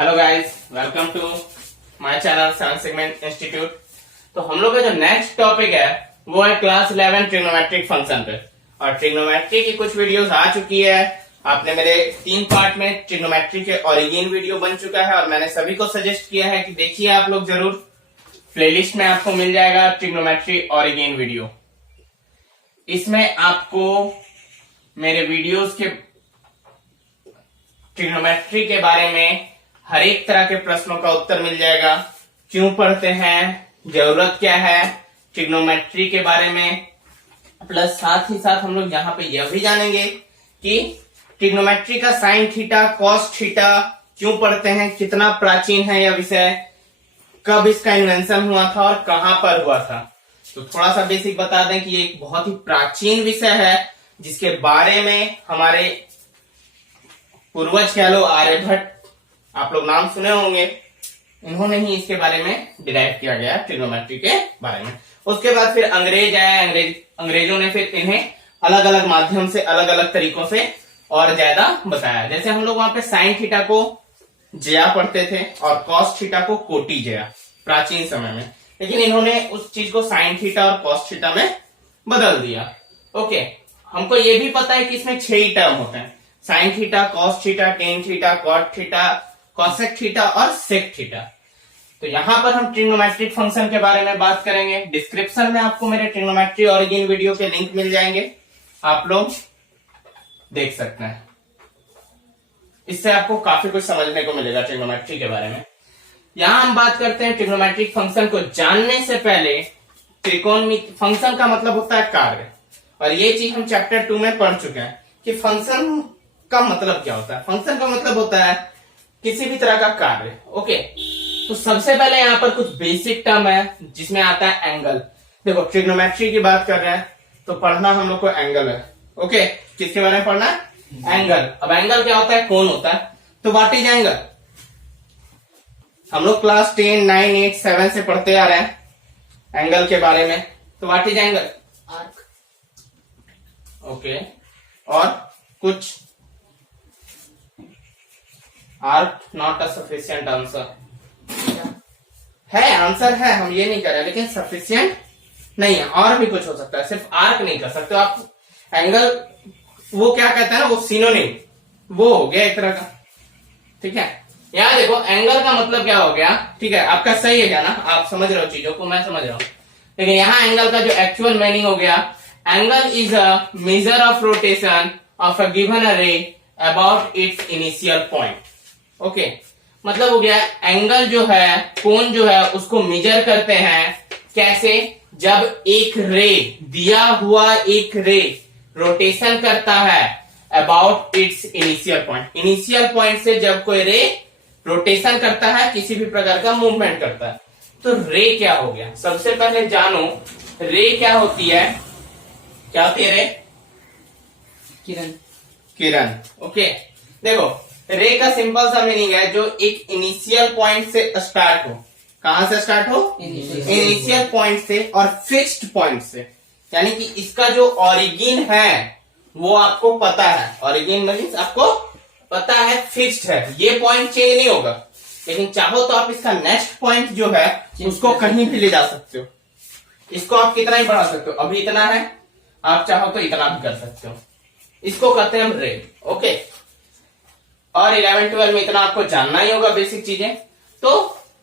Hello guys, welcome to my channel seven segment institute. तो हम लोग का जो नेक्स्ट टॉपिक है वो है क्लास 11 ट्रिग्नोमेट्रिक फंक्शन पे। और ट्रिग्नोमेट्री की कुछ वीडियोस आ चुकी है। आपने मेरे 3 पार्ट में ट्रिग्नोमेट्री के ओरिजिन वीडियो बन चुका है और मैंने सभी को सजेस्ट किया है कि देखिए आप लोग जरूर। प्लेलिस्ट में आपको मिल जाएगा ट्रिग्नोमेट्री ओरिजिन वीडियो। इसमें आपको मेरे वीडियोस के ट्रिग्नोमेट्री के बारे में हर एक तरह के प्रश्नों का उत्तर मिल जाएगा। क्यों पढ़ते हैं, जरूरत क्या है ट्रिग्नोमेट्री के बारे में, प्लस साथ ही साथ हम लोग यहाँ पे यह भी जानेंगे कि ट्रिग्नोमेट्री का साइन थीटा कॉस थीटा क्यों पढ़ते हैं, कितना प्राचीन है यह विषय, कब इसका इन्वेंशन हुआ था और कहां पर हुआ था। तो थोड़ा सा बेसिक बता दें कि ये एक बहुत ही प्राचीन विषय है जिसके बारे में हमारे पूर्वज कह लो आर्यभट्ट, आप लोग नाम सुने होंगे, इन्होंने ही इसके बारे में डिराइव किया गया ट्रिग्नोमेट्री के बारे में। उसके बाद फिर अंग्रेज आए, अंग्रेजों ने फिर इन्हें अलग अलग माध्यम से अलग अलग तरीकों से और ज्यादा बताया। जैसे हम लोग वहां पे साइन थीटा को जया पढ़ते थे और कॉस थीटा को कोटि जया प्राचीन समय में, लेकिन इन्होंने उस चीज को साइन थीटा और कॉस थीटा में बदल दिया। ओके, हमको ये भी पता है कि इसमें 6 ही टर्म होते हैं, sine theta, cos theta, tan theta, cot theta, cosec theta और सेक थीटा। तो यहां पर हम ट्रिग्नोमेट्रिक फंक्शन के बारे में बात करेंगे। डिस्क्रिप्शन में आपको मेरे ट्रिग्नोमेट्री ओरिजिन वीडियो के लिंक मिल जाएंगे, आप लोग देख सकते हैं। इससे आपको काफी कुछ समझने को मिलेगा ट्रिग्नोमेट्री के बारे में। यहां हम बात करते हैं ट्रिग्नोमेट्रिक फंक्शन को जानने से पहले त्रिकोणमिति फंक्शन का मतलब होता है कार्य, और ये चीज हम चैप्टर 2 में पढ़ चुके हैं कि फंक्शन का मतलब क्या होता है। फंक्शन का मतलब होता है किसी भी तरह का कार्य। ओके, तो सबसे पहले यहाँ पर कुछ बेसिक टर्म है जिसमें आता है एंगल। देखो, ट्रिग्नोमेट्री की बात कर रहे हैं तो पढ़ना हम लोग को एंगल है। ओके, किसके बारे में पढ़ना है? एंगल। अब एंगल क्या होता है? कोण होता है। तो व्हाट इज एंगल? हम लोग क्लास 10, 9, 8, 7 से पढ़ते आ रहे हैं एंगल के बारे में। तो what is angle? Arc. Okay, और कुछ arc not a sufficient answer है। आंसर है, हम ये नहीं कर रहे, लेकिन सफिशिएंट नहीं है। और भी कुछ हो सकता है, सिर्फ आर्क नहीं कर सकते आप। एंगल वो क्या कहते हैं ना, वो सिनोनिम वो हो गया एक तरह का। ठीक है, यहाँ देखो एंगल का मतलब क्या हो गया। ठीक है, आपका सही है क्या ना, आप समझ रहे हो चीजों को, मैं समझ रहा हूं। लेकिन यहाँ एंगल का जो एक्चुअल मीनिंग हो गया, angle is a measure of rotation of a given a ray about its initial point. Okay, मतलब हो गया एंगल जो है, कोण जो है, उसको मेजर करते हैं कैसे? जब एक रे, दिया हुआ एक रे रोटेशन करता है about its initial point. Initial point से जब कोई रे रोटेशन करता है, किसी भी प्रकार का मूवमेंट करता है, तो रे क्या हो गया? सबसे पहले जानो रे क्या होती है। क्या होती है रे? किरण। किरण। ओके, देखो रे का सिंपल सा मीनिंग है जो एक इनिशियल पॉइंट से स्टार्ट हो। कहां से स्टार्ट हो? इनिशियल पॉइंट से और फिक्स्ड पॉइंट से, यानी कि इसका जो ओरिजिन है वो आपको पता है। ओरिजिन मीन्स आपको पता है, फिक्स्ड है, ये पॉइंट चेंज नहीं होगा। लेकिन चाहो तो आप इसका नेक्स्ट पॉइंट जो है उसको कहीं भी ले जा सकते हो। इसको आप कितना ही बढ़ा सकते हो, अभी इतना है, आप चाहो तो इतना भी कर सकते हो। इसको कहते हैं हम रे। ओके, और 11, 12 में इतना आपको जानना ही होगा बेसिक चीजें। तो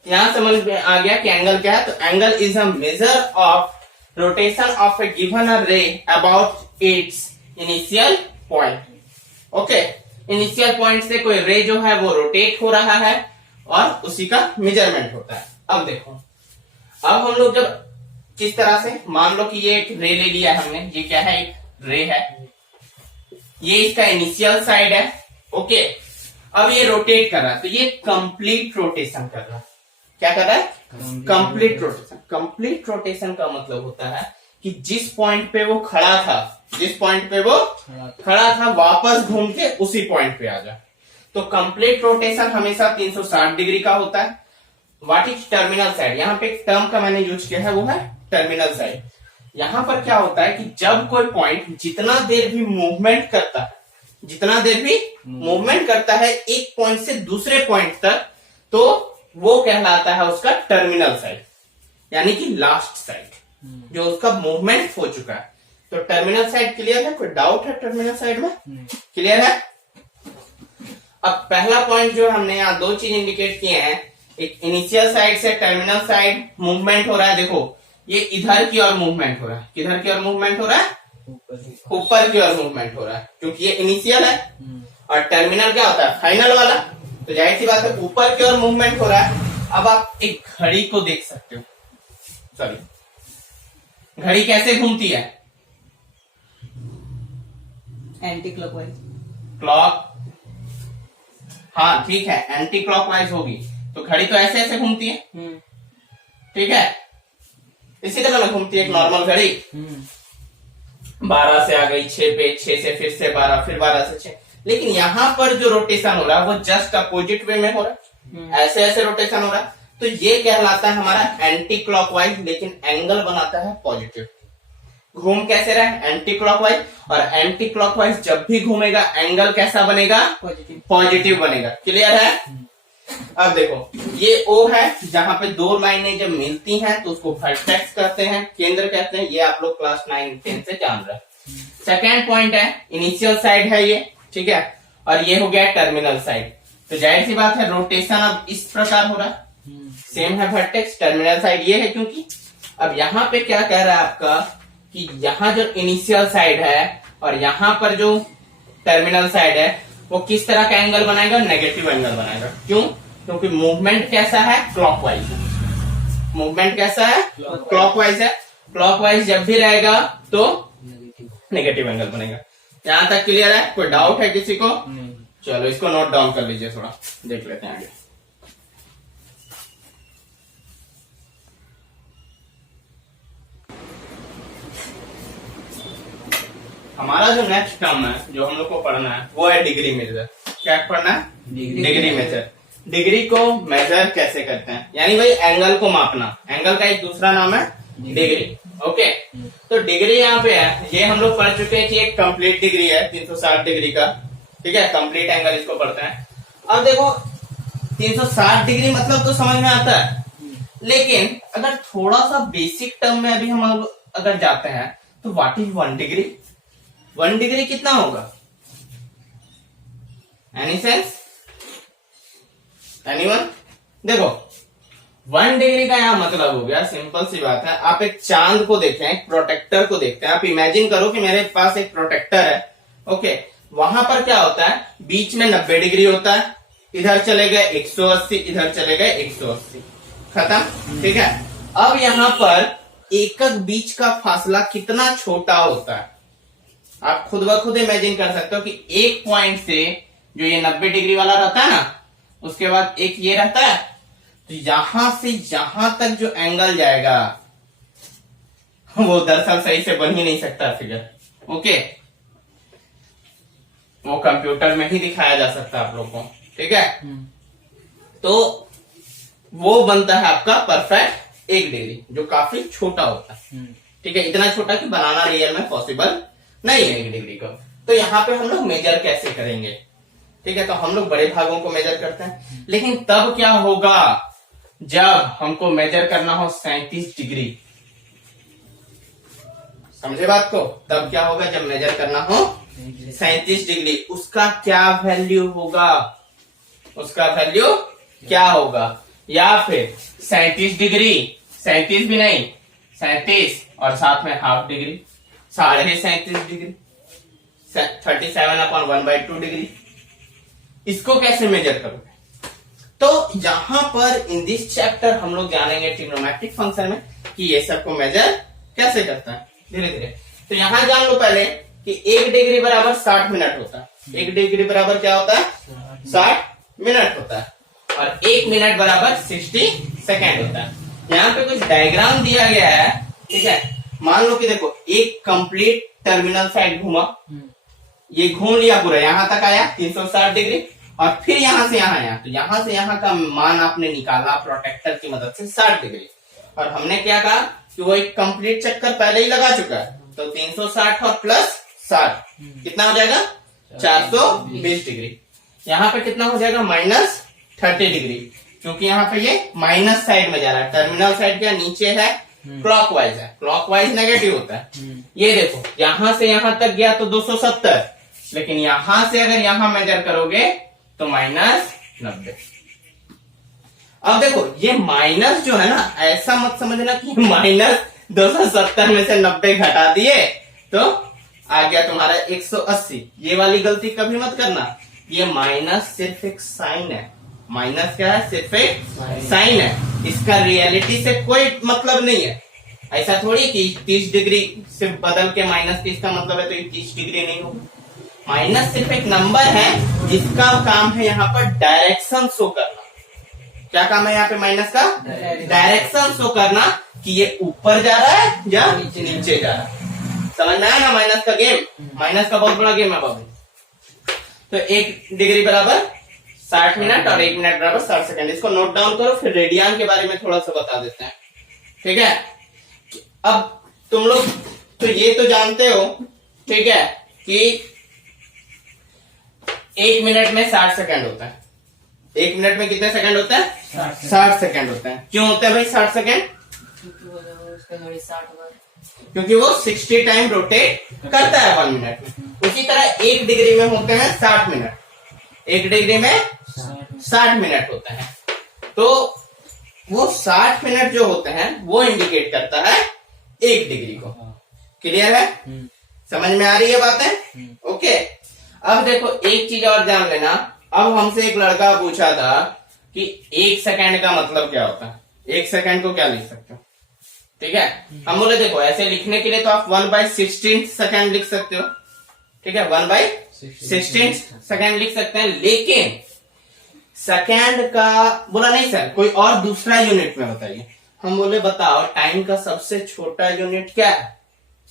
यहां समझ में आ गया कि एंगल क्या है। तो angle is a measure of rotation of a given a ray about its initial point. Okay, initial point से कोई रे जो है वो रोटेट हो रहा है और उसी का मेजरमेंट होता है। अब देखो, अब हम लोग जब किस तरह से, मान लो कि ये एक रे ले लिया हमने, ये क्या है? एक रे है, ये इसका इनिशियल साइड है। ओके, अब ये रोटेट कर रहा है, तो ये कंप्लीट रोटेशन कर रहा है। क्या कर रहा है? Complete rotation. कंप्लीट रोटेशन का मतलब होता है कि जिस पॉइंट पे वो खड़ा था, जिस पॉइंट पे वो खड़ा था, वापस घूम के उसी पॉइंट पे आ जाए। तो कंप्लीट रोटेशन हमेशा 360 डिग्री का होता है। What is terminal side? यहाँ पे एक टर्म का मैंने यूज किया है, वो है टर्मिनल साइड। यहां पर क्या होता है कि जब कोई पॉइंट जितना देर भी मूवमेंट करता है, जितना देर भी मूवमेंट करता है एक पॉइंट से दूसरे पॉइंट तक, तो वो कहलाता है उसका टर्मिनल साइड, यानी कि लास्ट साइड जो उसका मूवमेंट हो चुका है। तो टर्मिनल साइड क्लियर है? कोई डाउट है टर्मिनल साइड में? क्लियर है? अब पहला पॉइंट जो हमने यहाँ दो चीज इंडिकेट किए हैं, एक इनिशियल साइड से टर्मिनल साइड मूवमेंट हो रहा है। देखो ये इधर की ओर मूवमेंट हो रहा है, किधर की ओर मूवमेंट हो रहा है? ऊपर की ओर मूवमेंट हो रहा है, क्योंकि ये इनिशियल है और टर्मिनल क्या होता है? फाइनल वाला। तो जाहिर सी बात है ऊपर की ओर मूवमेंट हो रहा है। अब आप एक घड़ी को देख सकते हो, सॉरी, घड़ी कैसे घूमती है? Anti clockwise. क्लॉक, हाँ ठीक है, एंटी क्लॉकवाइज होगी। तो घड़ी तो ऐसे ऐसे घूमती है, ठीक है, इसी तरह में घूमती है एक नॉर्मल घड़ी। 12 से आ गई 6 पे, 6 से फिर से 12, फिर 12 से 6। लेकिन यहाँ पर जो रोटेशन हो रहा है वो जस्ट अपोजिट वे में हो रहा है, ऐसे ऐसे रोटेशन हो रहा है। तो ये कहलाता है हमारा एंटी क्लॉकवाइज, लेकिन एंगल बनाता है पॉजिटिव। घूम कैसे रहा है? Anti clockwise. और एंटी क्लॉकवाइज जब भी घूमेगा एंगल कैसा बनेगा? पॉजिटिव बनेगा। क्लियर है? अब देखो ये O है, जहां पे दो लाइनें जब मिलती हैं तो उसको वर्टेक्स कहते हैं, केंद्र कहते हैं। ये आप लोग क्लास 9-10 से जान रहे हैं। सेकेंड पॉइंट है इनिशियल साइड है ये, ठीक है, और ये हो गया टर्मिनल साइड। तो जाहिर सी बात है रोटेशन अब इस प्रकार हो रहा है, सेम है वर्टेक्स। टर्मिनल साइड ये है, क्योंकि अब यहाँ पे क्या कह रहा है आपका कि यहाँ जो इनिशियल साइड है और यहाँ पर जो टर्मिनल साइड है वो किस तरह का एंगल बनाएगा? नेगेटिव एंगल बनाएगा। क्यों? क्योंकि मूवमेंट कैसा है? क्लॉकवाइज है। मूवमेंट कैसा है? क्लॉकवाइज है। क्लॉकवाइज जब भी रहेगा तो नेगेटिव एंगल बनेगा। यहां तक क्लियर है? कोई डाउट है किसी को? चलो इसको नोट डाउन कर लीजिए, थोड़ा देख लेते हैं आगे। हमारा जो नेक्स्ट टर्म है जो हम लोग को पढ़ना है वो है डिग्री मेजर। क्या पढ़ना है? Degree measure. डिग्री को मेजर कैसे करते हैं, यानी भाई एंगल को मापना। एंगल का एक दूसरा नाम है डिग्री। ओके, तो डिग्री यहाँ पे है, ये हम लोग पढ़ चुके हैं कि एक कंप्लीट डिग्री है 360 डिग्री का, ठीक है, कंप्लीट एंगल इसको पढ़ते हैं। अब देखो 360 डिग्री मतलब तो समझ में आता है, लेकिन अगर थोड़ा सा बेसिक टर्म में अभी हम अगर जाते हैं तो व्हाट इज 1 डिग्री? 1 डिग्री कितना होगा? Any sense? एनीवन? देखो 1 डिग्री का यहां मतलब हो गया, सिंपल सी बात है, आप एक चांद को देखें, एक प्रोटेक्टर को देखते हैं। आप इमेजिन करो कि मेरे पास एक प्रोटेक्टर है, ओके, वहां पर क्या होता है? बीच में 90 डिग्री होता है, इधर चले गए 180, इधर चले गए 180, खत्म, ठीक है। अब यहां पर एकक बीच का फासला कितना छोटा होता है? आप खुद ब खुद इमेजिन कर सकते हो कि एक पॉइंट से जो ये 90 डिग्री वाला रहता है ना, उसके बाद एक ये रहता है, तो यहां से यहां तक जो एंगल जाएगा वो दरअसल सही से बन ही नहीं सकता फिगर, ओके, वो कंप्यूटर में ही दिखाया जा सकता है आप लोग को, ठीक है। तो वो बनता है आपका परफेक्ट 1 डिग्री, जो काफी छोटा होता है, ठीक है, इतना छोटा कि बनाना रियल में पॉसिबल नहीं है 1 डिग्री को। तो यहाँ पे हम लोग मेजर कैसे करेंगे? ठीक है, तो हम लोग बड़े भागों को मेजर करते हैं, लेकिन तब क्या होगा जब हमको मेजर करना हो 37 डिग्री। समझे बात को? तब क्या होगा जब मेजर करना हो 37 डिग्री, उसका क्या वैल्यू होगा? उसका वैल्यू क्या होगा? या फिर 37 डिग्री, 37 भी नहीं, 37 और साथ में हाफ डिग्री, 37.5 डिग्री, 37/1/2 डिग्री। इसको कैसे मेजर करोगे? तो यहां पर इन दिस चैप्टर हम लोग जानेंगे ट्रिग्नोमेट्रिक फंक्शन में कि ये सबको मेजर कैसे करता है धीरे धीरे। तो यहां जान लो पहले कि 1 डिग्री बराबर 60 मिनट होता है। 1 डिग्री बराबर क्या होता है? 60 मिनट होता है, और 1 मिनट बराबर 60 सेकेंड होता है। यहाँ पे कुछ डायग्राम दिया गया है, ठीक है। मान लो कि देखो एक कंप्लीट टर्मिनल साइड घूमा, ये घूम लिया पूरा, यहां तक आया 360 डिग्री, और फिर यहां से यहां आया, तो यहां से यहां का मान आपने निकाला प्रोटेक्टर की मदद से 60 डिग्री। और हमने क्या कहा कि वो एक कंप्लीट चक्कर पहले ही लगा चुका है, तो 360 और प्लस 60 कितना हो जाएगा? 420 डिग्री। यहाँ पे कितना हो जाएगा? -30 डिग्री, क्योंकि यहाँ पे ये माइनस साइड में जा रहा है, टर्मिनल साइड क्या नीचे है, क्लॉकवाइज है, क्लॉकवाइज नेगेटिव होता है। ये देखो यहां से यहां तक गया तो 270, लेकिन यहां से अगर यहां मेजर करोगे तो -90। अब देखो ये माइनस जो है ना, ऐसा मत समझना कि -270 में से 90 घटा दिए तो आ गया तुम्हारा 180। ये वाली गलती कभी मत करना। ये माइनस सिर्फ एक साइन है, माइनस क्या है, सिर्फ एक साइन है, इसका रियलिटी से कोई मतलब नहीं है। ऐसा थोड़ी कि 30 डिग्री सिर्फ बदल के -30 का मतलब है तो ये 30 डिग्री नहीं होगा। माइनस सिर्फ एक नंबर है जिसका काम है यहाँ पर डायरेक्शन शो करना। क्या काम है यहाँ पे माइनस का, डायरेक्शन शो करना कि ये ऊपर जा रहा है या नीचे जा रहा है। समझ में आया ना माइनस का गेम, माइनस का बहुत बड़ा गेम है बाबू। तो 1 डिग्री बराबर 60 मिनट और 1 मिनट बराबर 60 सेकंड। इसको नोट डाउन करो, फिर रेडियन के बारे में थोड़ा सा बता देते हैं, ठीक है। अब तुम लोग तो ये तो जानते हो, ठीक है, कि 1 मिनट में 60 सेकंड होता है। 1 मिनट में कितने सेकंड होता है, 60 सेकंड होता है। क्यों होता है भाई 60 सेकंड, क्योंकि वो 60 टाइम रोटेट करता है 1 मिनट में। उसी तरह 1 डिग्री में होते हैं 60 मिनट, 1 डिग्री में 60 मिनट होते हैं। तो वो 60 मिनट जो होते हैं वो इंडिकेट करता है 1 डिग्री को। क्लियर है, समझ में आ रही है बातें, ओके। अब देखो एक चीज और जान लेना। अब हमसे एक लड़का पूछा था कि 1 सेकंड का मतलब क्या होता है, 1 सेकंड को क्या लिख सकते हो, ठीक है। हम बोले देखो ऐसे लिखने के लिए तो आप 1/16 सेकंड लिख सकते हो, ठीक है, 1/16 सेकंड लिख सकते हैं। लेकिन सेकंड का बोला नहीं सर, कोई और दूसरा यूनिट में बताइए। हम बोले बताओ टाइम का सबसे छोटा यूनिट क्या है,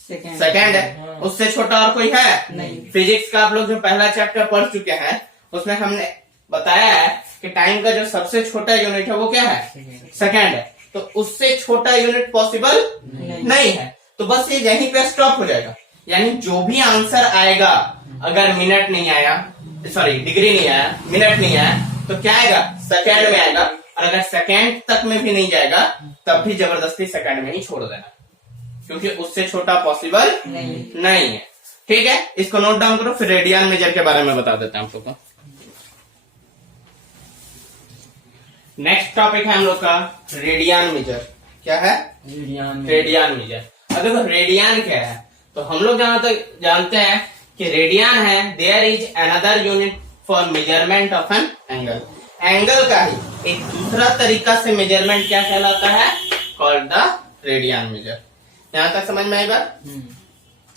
सेकंड है। उससे छोटा और कोई है नहीं। फिजिक्स का आप लोग जो पहला चैप्टर पढ़ चुके हैं उसमें हमने बताया है कि टाइम का जो सबसे छोटा यूनिट है वो क्या है, सेकंड है। तो उससे छोटा यूनिट पॉसिबल नहीं है। तो बस ये यहीं पे स्टॉप हो जाएगा। यानी जो भी आंसर आएगा, अगर मिनट नहीं आया, सॉरी डिग्री नहीं आया, मिनट नहीं आया, तो क्या आएगा, सेकंड में आएगा। और अगर सेकंड तक में भी नहीं जाएगा तब भी जबरदस्ती सेकंड में ही छोड़ देना, क्योंकि उससे छोटा पॉसिबल नहीं है, ठीक है। इसको नोट डाउन करो, फिर रेडियन मेजर के बारे में बता देते हैं हम लोग को। नेक्स्ट टॉपिक है हम लोग का रेडियन मेजर। क्या है, रेडियन मेजर। अब देखो रेडियन क्या है, तो हम लोग जहां तक जानते हैं कि रेडियन है there is another unit for measurement of an angle. Angle का ही एक दूसरा तरीका से मेजरमेंट क्या कहलाता है, कॉल्ड द रेडियन मेजर। यहां तक समझ में आई बात।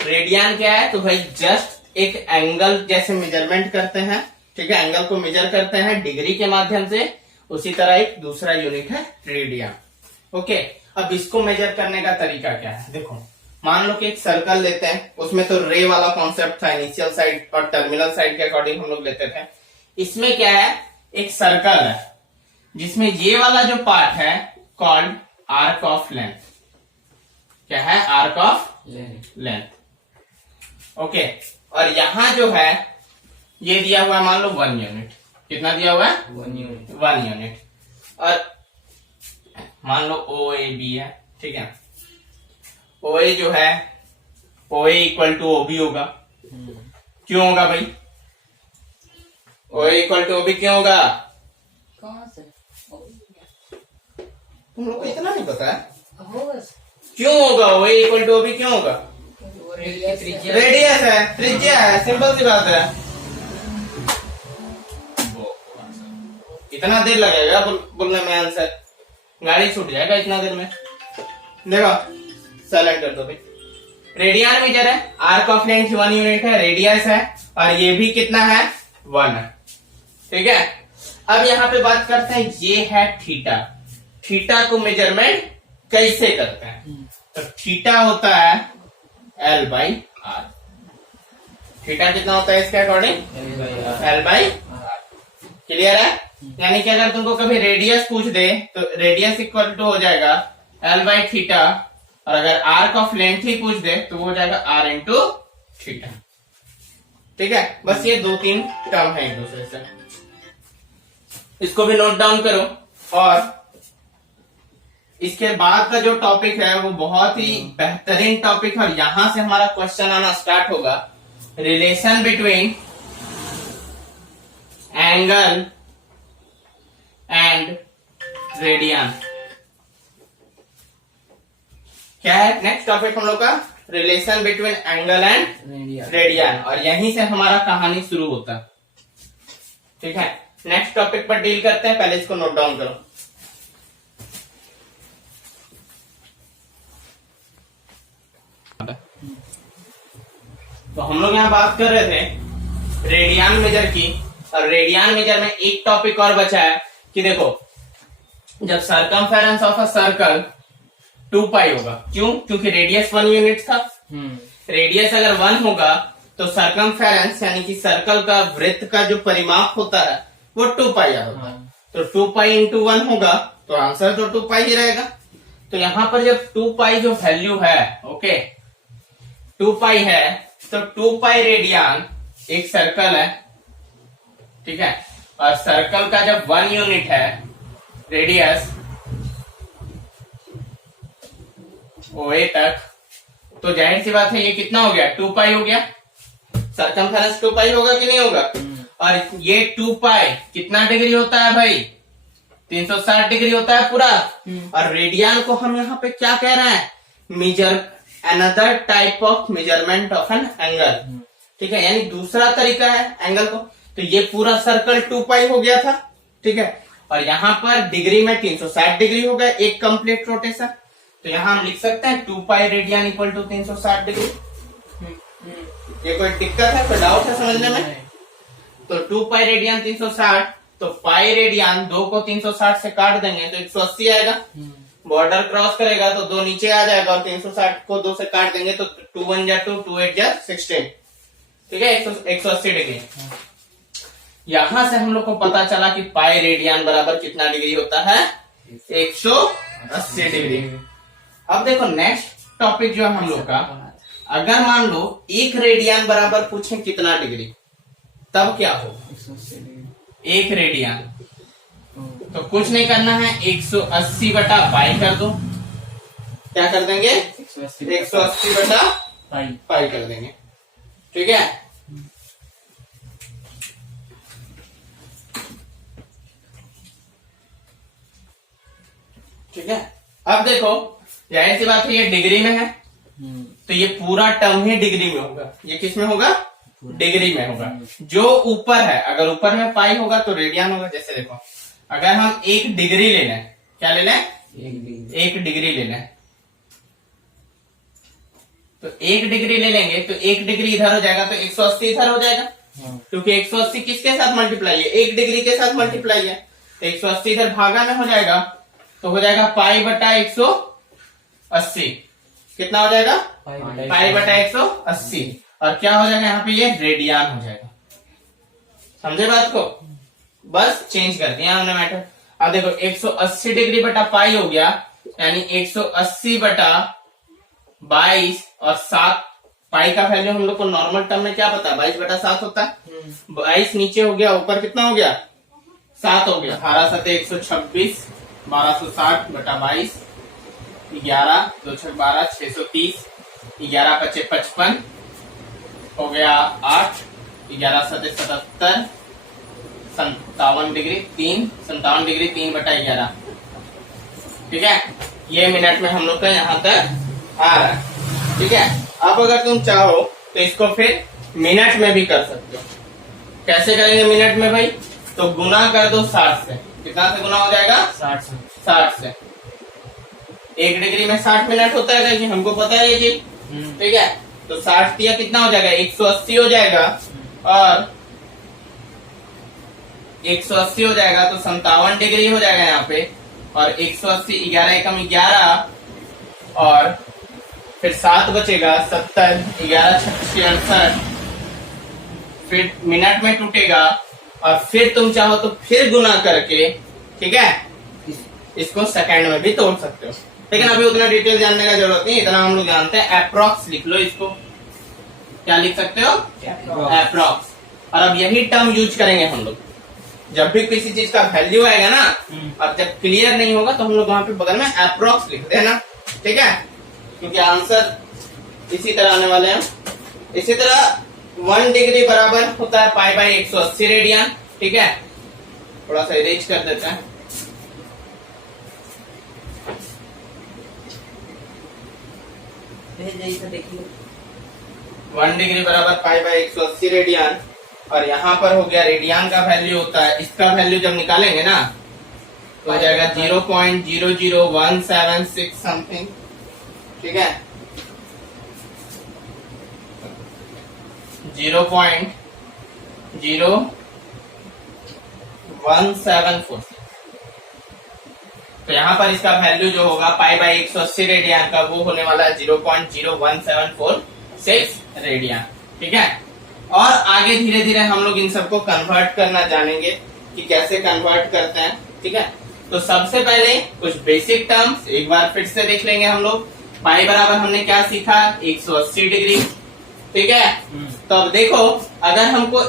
रेडियन क्या है, तो भाई जस्ट एक एंगल जैसे मेजरमेंट करते हैं, ठीक है, एंगल को मेजर करते हैं डिग्री के माध्यम से, उसी तरह एक दूसरा यूनिट है रेडियन, ओके। अब इसको मेजर करने का तरीका क्या है, देखो मान लो कि एक सर्कल लेते हैं, उसमें तो रे वाला कॉन्सेप्ट था, इनिशियल साइड और टर्मिनल साइड के अकॉर्डिंग हम लोग लेते थे। इसमें क्या है, एक सर्कल है जिसमें ये वाला जो पार्ट है कॉल्ड आर्क ऑफ लेंथ। क्या है, आर्क ऑफ लेंथ, ओके। और यहां जो है ये दिया हुआ है मान लो 1 यूनिट। कितना दिया हुआ है, 1 यूनिट। और मान लो ओ ए बी है, ठीक है। ओ ए जो है, ओ ए इक्वल टू ओ बी होगा। क्यों होगा भाई, ओ ए इक्वल टू ओ बी क्यों होगा, कौन से तुम लोग को इतना नहीं पता है क्यों होगा, ओ ए इक्वल टू ओ बी क्यों होगा, रेडियस है, त्रिज्या है, सिंपल सी बात है। इतना देर लगेगा बोलने में आंसर, गाड़ी छूट जाएगा इतना देर में। देखो साइलेंट कर दो भाई। रेडियन मेजर है, आर्क ऑफ लेंथ 1 यूनिट है, रेडियस है, और ये भी कितना है, 1 है, ठीक है। अब यहाँ पे बात करते हैं, ये है थीटा। थीटा को मेजरमेंट कैसे करते हैं, तो थीटा होता है L/R। थीटा कितना होता है इसके अकॉर्डिंग, L/R। क्लियर है, यानी कि अगर तुमको कभी रेडियस पूछ दे तो रेडियस इक्वल टू हो जाएगा L/थीटा, और अगर आर्क ऑफ लेंथ ही पूछ दे तो वो हो जाएगा R इंटू थीटा, ठीक है। बस ये 2-3 टर्म है एक दूसरे से, इसको भी नोट डाउन करो। और इसके बाद का जो टॉपिक है वो बहुत ही बेहतरीन टॉपिक है और यहां से हमारा क्वेश्चन आना स्टार्ट होगा। Relation between angle and radian. क्या है नेक्स्ट टॉपिक हम लोग का? Relation between angle and radian. और यहीं से हमारा कहानी शुरू होता है। ठीक है, नेक्स्ट टॉपिक पर डील करते हैं, पहले इसको नोट डाउन करो। तो हम लोग यहाँ बात कर रहे थे रेडियन मेजर की, और रेडियन मेजर में एक टॉपिक और बचा है कि देखो जब सरकमफेरेंस ऑफ अ सर्कल 2 पाई होगा, क्यों? क्योंकि रेडियस 1 यूनिट था। रेडियस अगर 1 होगा तो सरकमफेरेंस यानी कि सर्कल का वृत्त का जो परिमाप होता है वो 2 पाई होता है। तो 2 पाई इंटू 1 होगा तो आंसर तो 2 पाई ही रहेगा। तो यहां पर जब 2 पाई जो वैल्यू है, ओके 2 पाई है, तो 2 पाई रेडियन एक सर्कल है, ठीक है, और सर्कल का जब 1 यूनिट है रेडियस OA तक, तो जाहिर सी बात है ये कितना हो गया? 2 पाई हो गया। सरकमफेरेंस 2 पाई होगा कि नहीं होगा? और ये 2 पाई कितना डिग्री होता है भाई? 360 डिग्री होता है पूरा। और रेडियन को हम यहाँ पे क्या कह रहे हैं? Measure another type of measurement of an angle, ठीक है, यानी दूसरा तरीका है एंगल को। तो ये पूरा सर्कल 2 पाई हो गया था, ठीक है, और यहाँ पर डिग्री में 360 डिग्री हो गया एक कंप्लीट रोटेशन। तो यहाँ हम लिख सकते हैं 2 pi radian equal to 360 degree. ये कोई दिक्कत है, कोई डाउट है समझने में? तो 2 पाई रेडियन 360, तो पाई रेडियन 2 को 360 से काट देंगे तो 180 आएगा। बॉर्डर क्रॉस करेगा तो 2 नीचे आ जाएगा और 360 को 2 से काट देंगे तो 2 1 जा 2, 2 8 जा 16, ठीक है, 180 डिग्री। यहां से हम लोग को पता चला कि पाई रेडियन बराबर कितना डिग्री होता है? 180 डिग्री। अब देखो नेक्स्ट टॉपिक जो है हम लोग का, अगर मान लो 1 रेडियन बराबर पूछे कितना डिग्री, तब क्या होगा? 1 रेडियन तो कुछ नहीं करना है, 180 बटा पाई कर दो। क्या कर देंगे? 180 बटा पाई कर देंगे, ठीक है। ठीक है, अब देखो जाहिर सी बात है ये डिग्री में है, तो ये पूरा टर्म ही डिग्री में होगा। ये किस में होगा? डिग्री में होगा। जो ऊपर है, अगर ऊपर में पाई होगा तो रेडियन होगा। जैसे देखो अगर हम 1 डिग्री ले लें, क्या ले लें? 1 डिग्री ले लें, तो 1 डिग्री ले लेंगे तो 1 डिग्री इधर हो जाएगा तो 180 इधर हो जाएगा, क्योंकि 180 किसके साथ मल्टीप्लाई है? 1 डिग्री के साथ मल्टीप्लाई है। तो 180 इधर भागा में हो जाएगा तो हो जाएगा पाई बटा 180। कितना हो जाएगा? पाई बटा 180। और क्या हो जाएगा यहाँ पे? ये रेडियन हो जाएगा। समझे बात को? बस चेंज कर दिया हमने मैटर। अब देखो 180 डिग्री बटा पाई हो गया, यानी 180 बटा 22 और 7। पाई का वैल्यू हम लोग को नॉर्मल टर्म में क्या पता है? 22 बटा 7 होता है। 22 नीचे हो गया, ऊपर कितना हो गया? 7 हो गया। 18 7 126, 1260 बटा 22, 11 2 6 12, 630, 11 5 55 हो गया 8, 11 7 77, 57 डिग्री 3, 57 डिग्री 3 बटा 11, ठीक है। ये मिनट में हम लोग का यहाँ तक आ रहा है, ठीक है। अब अगर तुम चाहो तो इसको फिर मिनट में भी कर सकते हो। कैसे करेंगे मिनट में भाई? तो गुना कर दो 60 से। कितना से गुना हो जाएगा? 60 से। 1 डिग्री में 60 मिनट होता है कि हमको पता है ये चीज, ठीक है। तो 60 दिया कितना हो जाएगा? 180 हो जाएगा, और 180 हो जाएगा तो 57 डिग्री हो जाएगा यहाँ पे, और 180 11 एकम 11, और फिर 7 बचेगा 70, 11 6 68, फिर मिनट में टूटेगा, और फिर तुम चाहो तो फिर गुना करके, ठीक है, इसको सेकंड में भी तोड़ सकते हो। लेकिन अभी उतना डिटेल जानने का जरूरत नहीं, इतना हम लोग जानते हैं। अप्रॉक्स लिख लो इसको। क्या लिख सकते हो? अप्रॉक्स। और अब यही टर्म यूज करेंगे हम लोग। जब भी किसी चीज का वैल्यू आएगा ना, और जब क्लियर नहीं होगा तो हम लोग वहां पे बगल में अप्रोक्स लिख देना, ठीक है, क्योंकि आंसर इसी तरह आने वाले हैं। इसी तरह 1 डिग्री बराबर होता है पाई बाई 180 रेडियन, ठीक है। थोड़ा सा इरेज कर देते हैं। देखिए 1 डिग्री बराबर पाई बाई 180 रेडियन, और यहाँ पर हो गया रेडियन का वैल्यू होता है, इसका वैल्यू जब निकालेंगे ना तो हो जाएगा 0.00176 समथिंग, ठीक है, 0.0174। तो यहाँ पर इसका वैल्यू जो होगा पाई बाई 180 रेडियन का वो होने वाला है 0.01746 रेडियन, ठीक है। और आगे धीरे धीरे हम लोग इन सबको कन्वर्ट करना जानेंगे कि कैसे कन्वर्ट करते हैं, ठीक है। तो सबसे पहले कुछ बेसिक टर्म्स एक बार फिर से देख लेंगे हम लोग। पाई बराबर हमने क्या सीखा, 180 डिग्री, ठीक है। तो अब देखो, अगर हमको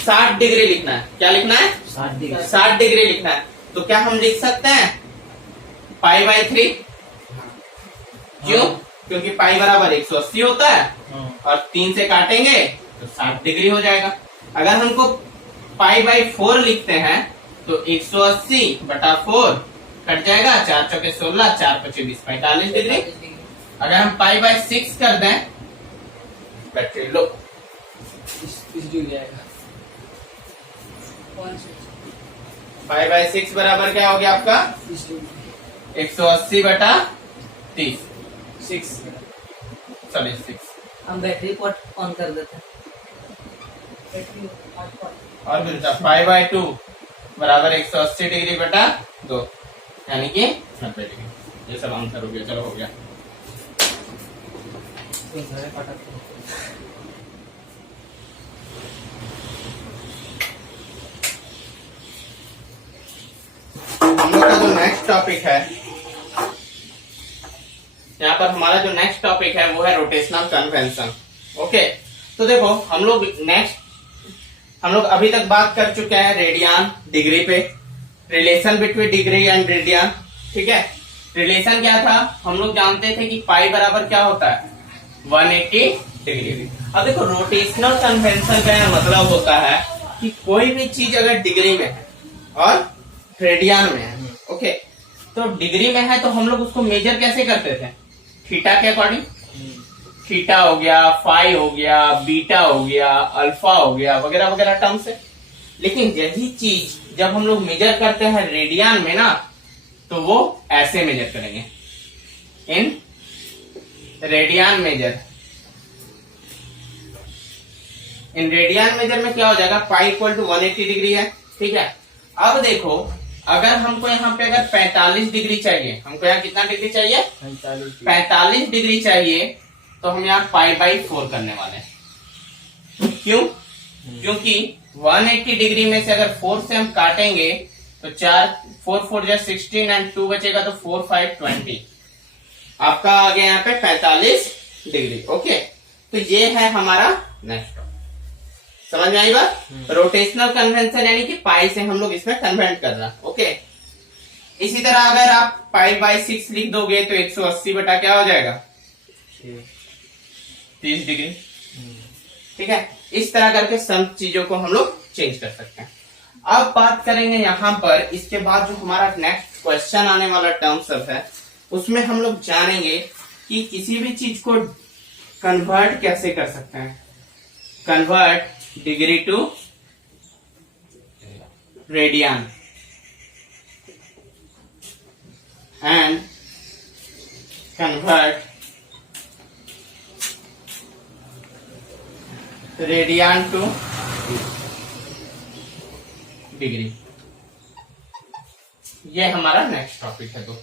60 डिग्री लिखना है, क्या लिखना है, 60 डिग्री लिखना है, तो क्या हम लिख सकते हैं पाई बाई 3? क्यों? क्योंकि पाई बराबर 180 होता है और 3 से काटेंगे तो 60 डिग्री हो जाएगा। अगर हमको पाई बाई 4 लिखते हैं तो 180 बटा 4 कट जाएगा, 4 चौके 16, 4 पचे 20, 45 डिग्री। अगर हम पाई बाई 6 कर दें, बैटरी लो, पाई बाई 6 बराबर क्या हो गया आपका 180 बटा 30, 6 हम बैटरी पॉट ऑन कर देते हैं। और फिर पाई बाई 2 बराबर 180 डिग्री बटा 2, यानी कि 90 डिग्री। ये सब आंसर हो गया, चलो हो गया। हम लोग का जो नेक्स्ट टॉपिक है, यहाँ पर हमारा जो नेक्स्ट टॉपिक है वो है रोटेशनल कन्वेंशन। ओके, तो देखो हम लोग अभी तक बात कर चुके हैं रेडियन डिग्री पे, relation between degree and radian, ठीक है। रिलेशन क्या था, हम लोग जानते थे कि पाई बराबर क्या होता है 180 डिग्री। अब देखो रोटेशनल कन्वेंशन का मतलब होता है कि कोई भी चीज अगर डिग्री में है और रेडियन में है, ओके, तो डिग्री में है तो हम लोग उसको मेजर कैसे करते थे, थीटा के अकॉर्डिंग। थीटा हो गया, फाई हो गया, बीटा हो गया, अल्फा हो गया, वगैरह वगैरह टर्म से। लेकिन यही चीज जब हम लोग मेजर करते हैं रेडियन में ना, तो वो ऐसे मेजर करेंगे, in radian major. In radian major में क्या हो जाएगा, पाई इक्वल टू 180 डिग्री है, ठीक है। अब देखो, अगर हमको यहाँ पे अगर 45 डिग्री चाहिए, हमको यहाँ कितना डिग्री चाहिए, 45 डिग्री चाहिए, तो हम यहाँ पाई बाई 4 करने वाले हैं। क्यों? क्योंकि 180 डिग्री में से अगर 4 से हम काटेंगे तो 4 4 जा 16 एंड 2 बचेगा, तो 4 5 20, आपका आ गया यहाँ पे 45 डिग्री। ओके, तो ये है हमारा नेक्स्ट। समझ में आई बात? रोटेशनल कन्वेंशन यानी कि पाई से हम लोग इसमें कन्वर्ट कर रहा। ओके, इसी तरह अगर आप पाई बाई 6 लिख दोगे तो 180 बटा क्या हो जाएगा 30 डिग्री, ठीक है। इस तरह करके सब चीजों को हम लोग चेंज कर सकते हैं। अब बात करेंगे यहाँ पर, इसके बाद जो हमारा नेक्स्ट क्वेश्चन आने वाला टर्म सब है, उसमें हम लोग जानेंगे कि किसी भी चीज को कन्वर्ट कैसे कर सकते हैं। Convert degree to radian and convert radian to degree. ये हमारा नेक्स्ट टॉपिक है। तो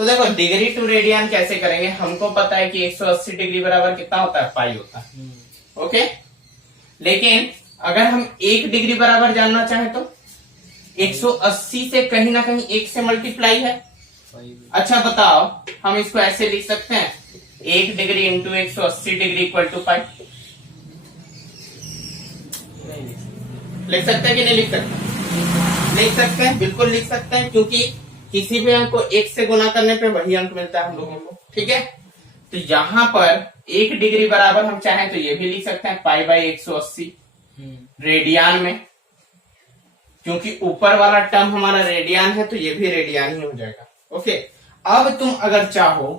देखो डिग्री टू रेडियन कैसे करेंगे, हमको पता है कि 180 डिग्री बराबर कितना होता है, पाई होता है। ओके, लेकिन अगर हम 1 डिग्री बराबर जानना चाहें तो 180 से कहीं ना कहीं 1 से मल्टीप्लाई है। अच्छा बताओ, हम इसको ऐसे लिख सकते हैं 1 degree into 180 degree equal to pi. लिख सकते हैं कि नहीं लिख सकते? लिख सकते हैं, बिल्कुल लिख सकते हैं, क्योंकि किसी भी अंक को 1 से गुना करने पे वही अंक मिलता है हम लोगों को। ठीक है, तो यहाँ पर 1 डिग्री बराबर हम चाहें तो ये भी लिख सकते हैं पाई बाई 180 रेडियन में, क्योंकि ऊपर वाला टर्म हमारा रेडियन है तो ये भी रेडियन ही हो जाएगा। ओके, अब तुम अगर चाहो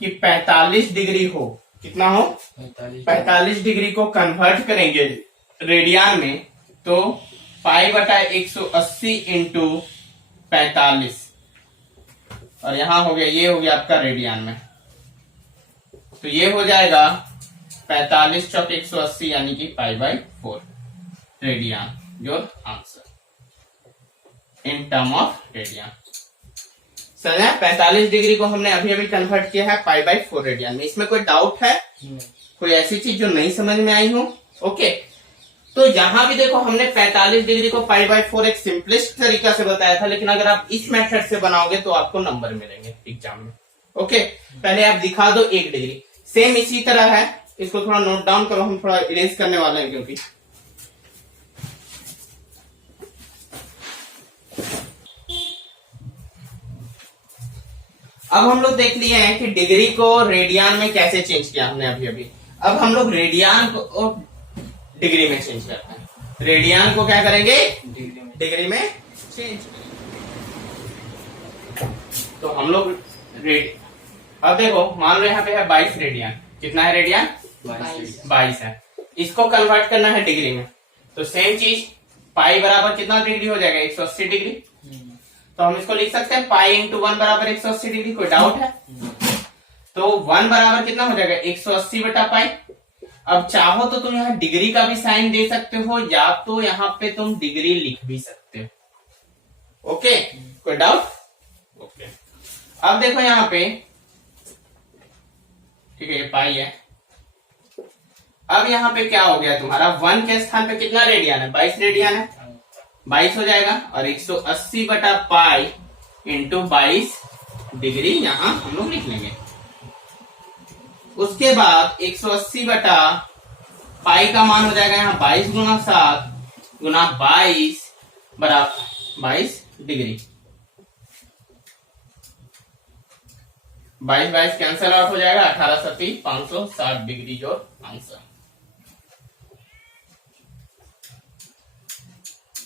कि 45 डिग्री हो, कितना हो? 45 डिग्री को कन्वर्ट करेंगे रेडियन में, तो पाई बटा 180 इंटू 45, और यहां हो गया, ये हो गया आपका रेडियन में, तो ये हो जाएगा 45 चौक 180 यानी कि pi by 4 radian, your answer in term of radian. समझा? 45 डिग्री को हमने अभी अभी कन्वर्ट किया है पाई बाई 4 रेडियन में। इसमें कोई डाउट है? कोई ऐसी चीज जो नहीं समझ में आई हो? ओके, तो यहां भी देखो हमने 45 डिग्री को पाई बाई 4 एक सिंपलेस्ट तरीका से बताया था, लेकिन अगर आप इस मेथड से बनाओगे तो आपको नंबर मिलेंगे एग्जाम में। ओके, पहले आप दिखा दो 1 डिग्री, सेम इसी तरह है, इसको थोड़ा नोट डाउन करो, हम थोड़ा इरेज करने वाले हैं क्योंकि अब हम लोग देख लिए हैं कि डिग्री को रेडियन में कैसे चेंज किया हमने अभी अभी। अब हम लोग रेडियन को डिग्री में चेंज करते हैं। रेडियन को क्या करेंगे? डिग्री में चेंज करेंगे। तो हम लोग अब देखो, मान लो यहाँ पे है 22 रेडियन। कितना है रेडियन? 22 है। इसको कन्वर्ट करना है डिग्री में, तो सेम चीज, पाई बराबर कितना डिग्री हो जाएगा? 180 डिग्री। तो हम इसको लिख सकते हैं पाई इंटू 1 बराबर 180 डिग्री। कोई डाउट है? तो 1 बराबर कितना हो जाएगा? 180 बटा पाई। अब चाहो तो तुम यहाँ डिग्री का भी साइन दे सकते हो, या तो यहाँ पे तुम डिग्री लिख भी सकते हो। ओके, कोई डाउट? ओके, अब देखो यहाँ पे, ठीक है, ये पाई है। अब यहाँ पे क्या हो गया तुम्हारा? 1 के स्थान पे कितना रेडियन है? 22 रेडियन है, 22 हो जाएगा, और 180 बटा पाई इंटू 22 डिग्री यहां हम लोग लिख लेंगे। उसके बाद 180 बटा पाई का मान हो जाएगा यहाँ 22 गुना 7 गुना 22 बराबर 22 डिग्री। 22 कैंसल आउट हो जाएगा, 18 सती 560 डिग्री जो आंसर।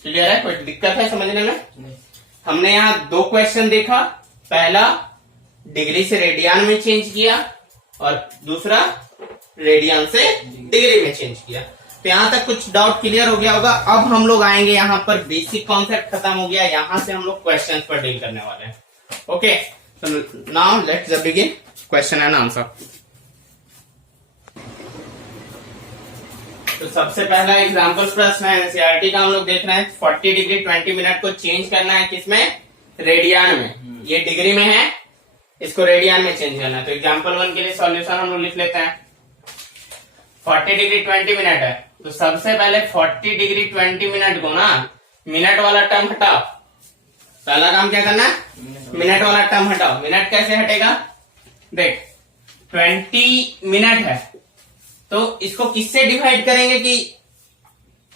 क्लियर है? कोई दिक्कत है समझने में? हमने यहाँ 2 क्वेश्चन देखा, पहला डिग्री से रेडियन में चेंज किया और दूसरा रेडियन से डिग्री में चेंज किया। तो यहाँ तक कुछ डाउट क्लियर हो गया होगा। अब हम लोग आएंगे यहाँ पर, बेसिक कॉन्सेप्ट खत्म हो गया, यहाँ से हम लोग क्वेश्चन पर डील करने वाले हैं। ओके, तो now let's begin question and answer. तो सबसे पहला एग्जाम्पल प्रश्न है एनसीईआरटी का, हम लोग देख रहे हैं 40 डिग्री 20 मिनट को चेंज करना है किसमें? रेडियन में। ये डिग्री में है, इसको रेडियन में चेंज करना है। तो एग्जाम्पल 1 के लिए सॉल्यूशन हम लोग लिख लेते हैं। 40 डिग्री 20 मिनट है, तो सबसे पहले 40 डिग्री 20 मिनट को ना मिनट वाला टर्म हटाओ। पहला काम क्या करना? मिनट वाला टर्म हटाओ। मिनट कैसे हटेगा? देख, 20 मिनट है तो इसको किससे डिवाइड करेंगे कि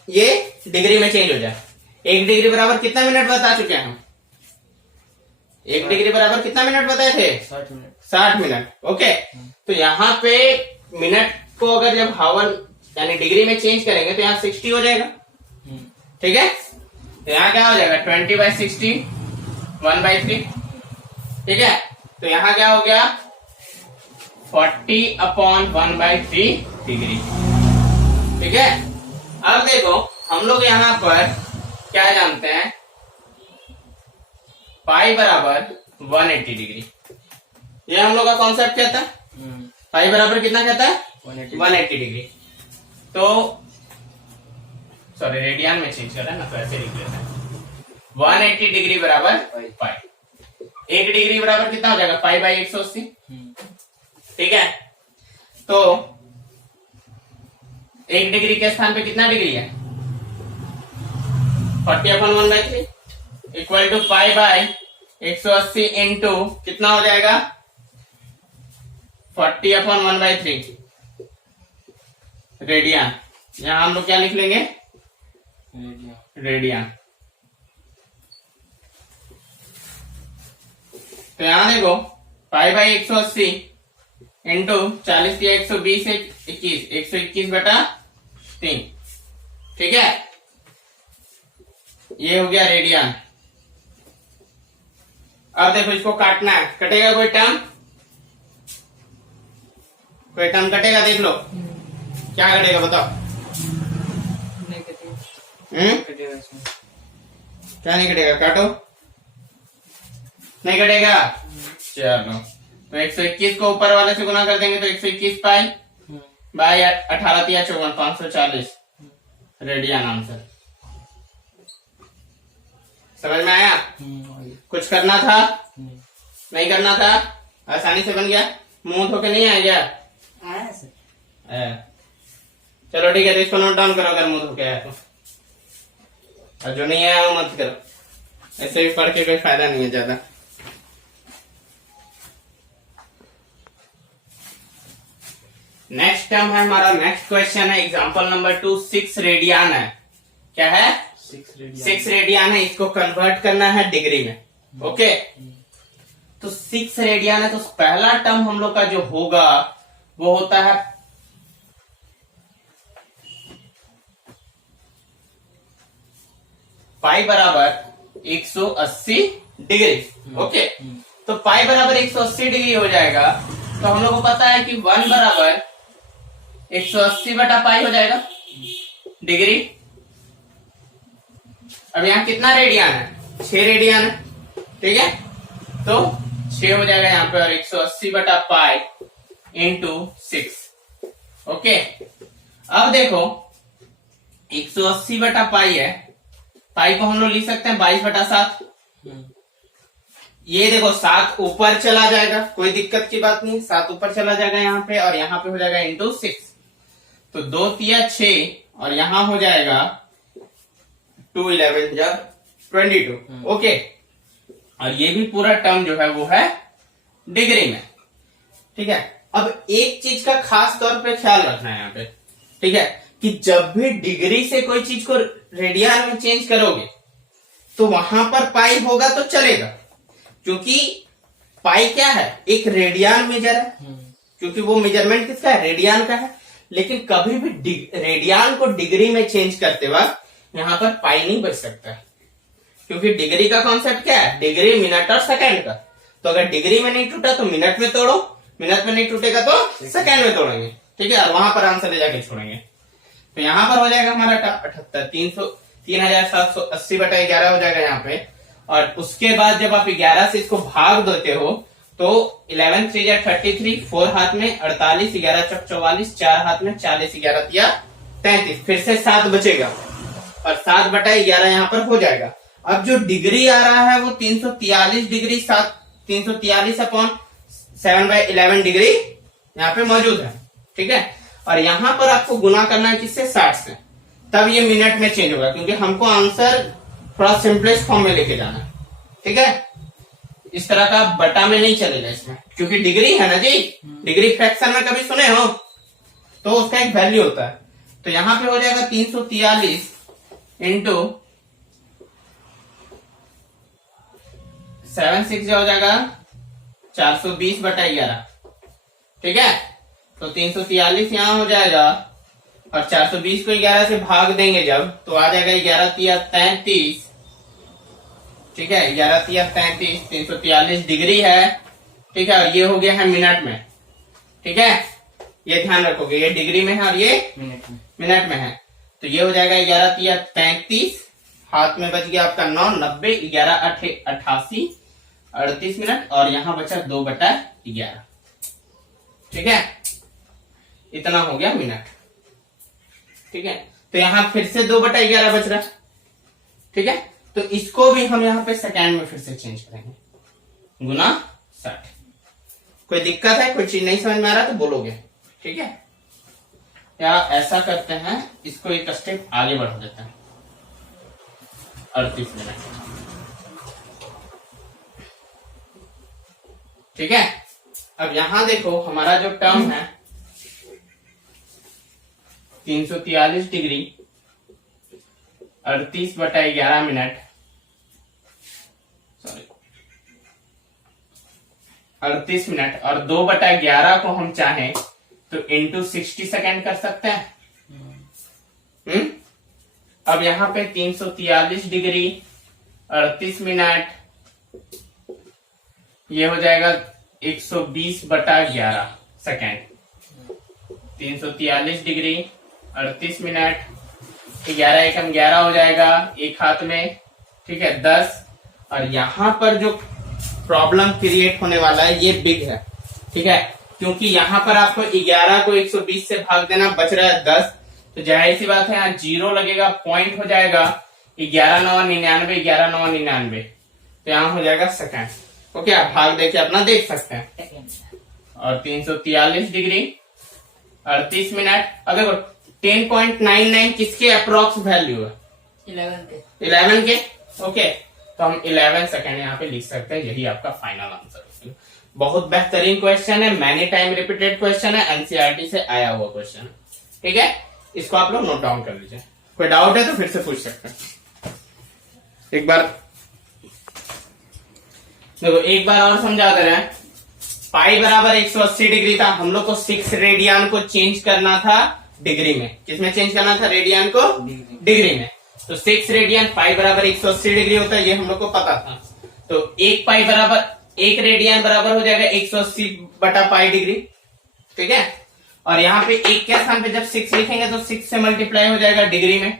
ये डिग्री में चेंज हो जाए? 1 डिग्री बराबर कितना मिनट बता चुके हैं हम? 1 डिग्री बराबर कितना मिनट बताए थे? 60 मिनट। ओके, तो यहाँ पे मिनट को अगर जब हावर यानी डिग्री में चेंज करेंगे तो यहाँ 60 हो जाएगा। ठीक है, तो यहाँ क्या हो जाएगा? 20/60 1/3। ठीक है, तो यहाँ क्या हो गया? 40/1/3 डिग्री। ठीक है, अब देखो हम लोग यहाँ पर क्या जानते हैं? पाई बराबर 180 डिग्री। ये हम लोग का कॉन्सेप्ट क्या था? पाई बराबर कितना कहता है? 180 डिग्री। तो सॉरी, रेडियन में चेंज कर रहा है ना, तो ऐसे लिख लेते हैं 180 डिग्री बराबर पाई। 1 डिग्री बराबर कितना हो जाएगा? पाई बाई 180। ठीक है, तो 1 डिग्री के स्थान पे कितना डिग्री है? 40/1/3 equal to pi by 180 into कितना हो जाएगा? 40/1/3 रेडियन। यहां हम लोग क्या लिख लेंगे? रेडियन। तो यहां देखो पाई बाई 180 इंटू 40 या 120 21 121/3। ठीक है, ये हो गया रेडियन। अब देखो इसको काटना है, कटेगा कोई टर्म? कोई टर्म कटेगा? देख लो क्या कटेगा, बताओ। नहीं कटेगा। कटेगा इसमें? क्या नहीं कटेगा? काटो। नहीं कटेगा? चलो, तो 121 को ऊपर वाले से गुना कर देंगे तो 121 पाई बाई 18 या 54 540 रेडियन आंसर। समझ में आया? कुछ करना था? नहीं करना था? आसानी से बन गया? मुंह धो के नहीं आया क्या? आया सर। चलो ठीक है, तो इसको नोट डाउन करो अगर मुंह धो के आया तो, और जो नहीं आया वो मत करो। ऐसे भी पढ़ के कोई फायदा नहीं है ज्यादा। नेक्स्ट टर्म है हमारा, नेक्स्ट क्वेश्चन है एग्जांपल नंबर 2 6 रेडियन है। क्या है? 6 रेडियन है, इसको कन्वर्ट करना है डिग्री में। ओके, तो 6 रेडियन है तो पहला टर्म हम लोग का जो होगा वो होता है पाई बराबर 180 डिग्री। ओके, तो पाई बराबर 180 डिग्री हो जाएगा, तो हम लोग को पता है कि 1 बराबर 180/पाई हो जाएगा डिग्री। अब यहाँ कितना रेडियन है? 6 रेडियन है। ठीक है, तो 6 हो जाएगा यहाँ पे, और 180/पाई इंटू 6। ओके, अब देखो 180/पाई है, पाई को हम लोग लिख सकते हैं 22/7। ये देखो 7 ऊपर चला जाएगा, कोई दिक्कत की बात नहीं, 7 ऊपर चला जाएगा यहाँ पे, और यहाँ पे हो जाएगा इंटू 6। तो 2 तिया 6, और यहाँ हो जाएगा 2 11 जब 22। ओके, और ये भी पूरा टर्म जो है वो है डिग्री में। ठीक है, अब एक चीज का खास तौर पे ख्याल रखना है यहाँ पे। ठीक है, कि जब भी डिग्री से कोई चीज को रेडियन में चेंज करोगे तो वहां पर पाई होगा तो चलेगा, क्योंकि पाई क्या है? एक रेडियन मेजर है, क्योंकि वो मेजरमेंट किसका है? रेडियन का है। लेकिन कभी भी रेडियन को डिग्री में चेंज करते वक्त यहां पर पाई नहीं बच सकता, क्योंकि डिग्री का कॉन्सेप्ट क्या है? डिग्री मिनट और सेकंड का। तो अगर डिग्री में नहीं टूटा तो मिनट में तोड़ो, मिनट में नहीं टूटेगा तो सेकंड में तोड़ेंगे। ठीक है, और वहां पर आंसर ले जाके छोड़ेंगे। तो यहाँ पर हो जाएगा हमारा 78 3780/11 हो जाएगा यहाँ पे। और उसके बाद जब आप 11 से इसको भाग देते हो तो 11 3 33, 4 हाथ में 48, 11 चौक 44, 4 हाथ में 40, 11 तिया 33, फिर से 7 बचेगा, और 7/11 यहाँ पर हो जाएगा। अब जो डिग्री आ रहा है वो 343 डिग्री 343/7/11 डिग्री यहाँ पे मौजूद है। ठीक है, और यहाँ पर आपको गुना करना है किससे? 60 से, तब ये मिनट में चेंज होगा, क्योंकि हमको आंसर थोड़ा सिंपलेस्ट फॉर्म में लेके जाना है। ठीक है, इस तरह का बटा में नहीं चलेगा इसमें, क्योंकि डिग्री है ना जी। डिग्री फ्रैक्शन में कभी सुने हो तो उसका एक वैल्यू होता है। तो यहाँ पे हो जाएगा 343 इंटू 7 6 हो जाएगा 420/11। ठीक है, तो 343 यहाँ हो जाएगा, और 420 को 11 से भाग देंगे जब तो आ जाएगा 11 तिया 33। ठीक है, 11 तिया 33, 343 डिग्री है। ठीक है, और ये हो गया है मिनट में। ठीक है, ये ध्यान रखोगे, ये डिग्री में है और ये मिनट में है। तो ये हो जाएगा 11 तिया 33, हाथ में बच गया आपका 9 90, 11 8 88 38 मिनट, और यहाँ बचा 2/11। ठीक है, इतना हो गया मिनट। ठीक है, तो यहाँ फिर से 2/11 बच रहा है। ठीक है, तो इसको भी हम यहाँ पे सेकेंड में फिर से चेंज करेंगे, गुना 60। कोई दिक्कत है? कोई चीज नहीं समझ में आ रहा तो बोलोगे। ठीक है, या ऐसा करते हैं, इसको एक स्टेप आगे बढ़ा देते हैं, 38 मिनट। ठीक है, अब यहां देखो हमारा जो टर्म है 343 डिग्री 38/11 मिनट, सॉरी 38 मिनट, और 2/11 को हम चाहें तो इंटू 60 सेकेंड कर सकते हैं। अब यहाँ पे 343 डिग्री 38 मिनट, ये हो जाएगा 120/11 सेकेंड। 343 डिग्री 38 मिनट, 11 एकम 11 हो जाएगा एक हाथ में, ठीक है 10। और यहाँ पर जो प्रॉब्लम क्रिएट होने वाला है ये बिग है, ठीक है, क्योंकि यहाँ पर आपको 11 को 120 से भाग देना, बच रहा है 10, तो जाहिर सी बात है यहाँ 0 लगेगा, पॉइंट हो जाएगा 11×9=99, 11×9=99, तो यहाँ हो जाएगा सेकेंड। ओके, आप भाग देके अपना देख सकते हैं। और 343 डिग्री 38 मिनट, अब देखो 10.99 किसके अप्रोक्स वैल्यू है? 11 के। ओके, तो हम 11 सेकेंड यहाँ पे लिख सकते हैं, यही आपका फाइनल आंसर है। बहुत बेहतरीन क्वेश्चन है, मैनी टाइम रिपीटेड क्वेश्चन है, एनसीईआरटी से आया हुआ क्वेश्चन है, ठीक है। इसको आप लोग नोट डाउन कर लीजिए, कोई डाउट है तो फिर से पूछ सकते हैं। एक बार देखो, एक बार और समझा दे रहे हैं। पाई बराबर 180 डिग्री था, हम लोग को 6 रेडियन को चेंज करना था डिग्री में। किसमें चेंज करना था? रेडियन को डिग्री में। तो 6 रेडियन पाई बराबर 180 डिग्री होता है, ये हम लोग को पता था। तो 1 रेडियन बराबर हो जाएगा 180/पाई डिग्री, ठीक है। और यहाँ पे 1 के स्थान पे जब 6 लिखेंगे तो 6 से मल्टीप्लाई हो जाएगा डिग्री में,